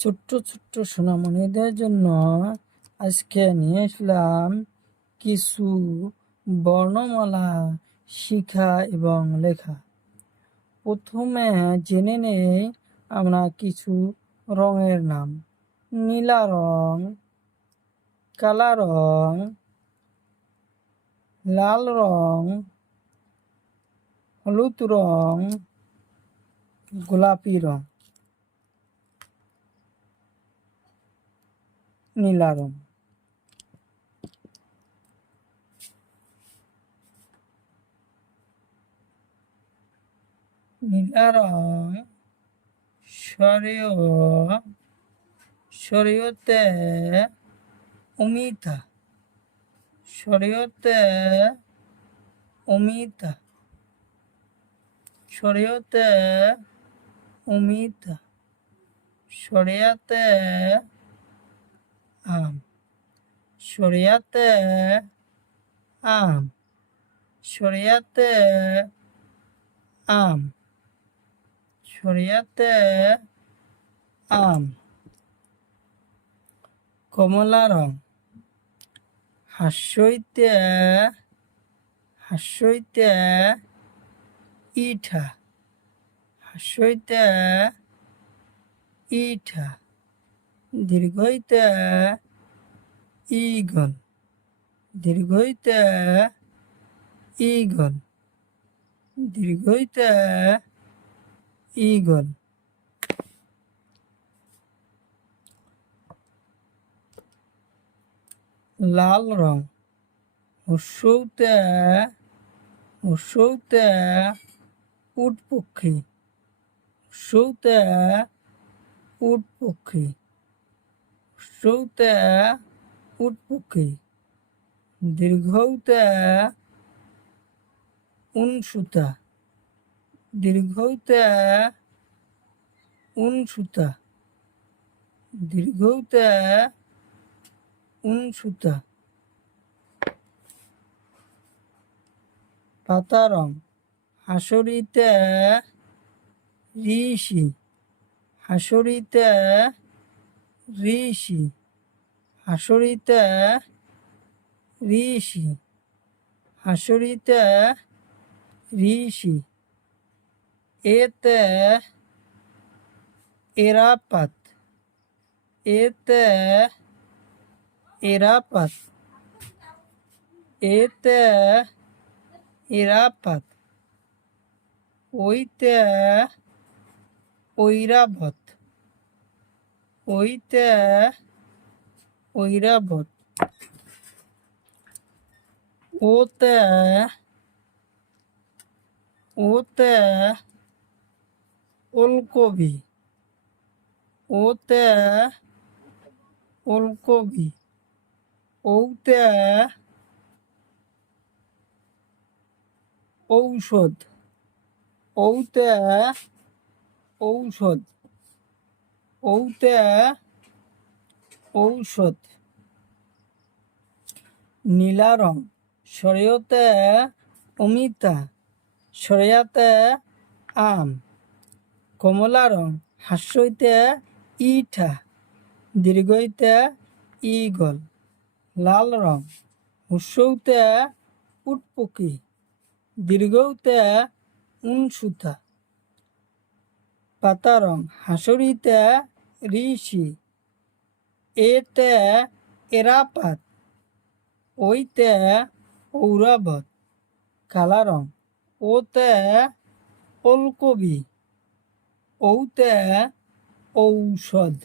ছোট্ট ছোট্ট সোনামণিদের জন্য আজকে নিয়ে আসলাম কিছু বর্ণমালা শিখা এবং লেখা। প্রথমে জেনে নেই আমরা কিছু রঙের নাম। নীলা রং, কালা রং, লাল রং, হলুদ রং, গোলাপি রং। নীলা রং, নীলা রং শরীয়তে অমিতা, শরীয়তে অমিতা, শরীয়তে অমিতা, শরিয়াতে আম, শরিয়াতে আম, শরিয়াতে আম, শরিয়াতে আম। কমলা রং হাস্যইতে ইঠা, হাস্যইতে ইঠা, দীর্ঘইতে ইগল, দীর্ঘইতে ইগল, দীর্ঘইতে ইগল। লাল রং হস্যৌতে উট পক্ষী, হস্যৌতে উট পক্ষী, হস্যৌতে উট পক্ষী, দীর্ঘৌতে উনসুতা, দীর্ঘৌতে উনসুতা, দীর্ঘৌতে উনসুতা। পাতা রং হাসরিতে ঋষি, হাসরিতে ঋষি, হাসরিতে ঋষি, হাসরিতে ঋষি। এতে এরাপাত, এতে এরাপাত, এতে এরাপাত। ওইতে ঐরাবত, ওইতে ঐরাবত। ওতে ওলকবি, ওতে ওলকবি। ওতে ঔষধ, ওতে ঔষধ, ওতে ঔষধ। নীলা রং শরীয়তে অমিতা, শরিয়াতে আম। কমলা রং হাস্যইতে ইঠা, দীর্ঘইতে ইগল। লাল রং হস্যৌতে উটপক্ষী, দীর্ঘৌতে উনসুতা। পাতা রং হাসরিতে ঋষি, এতে এরাপাত, ওইতে ঔরাবত। কালা রং ওতে ওলকবি, ওতে ঔষধ।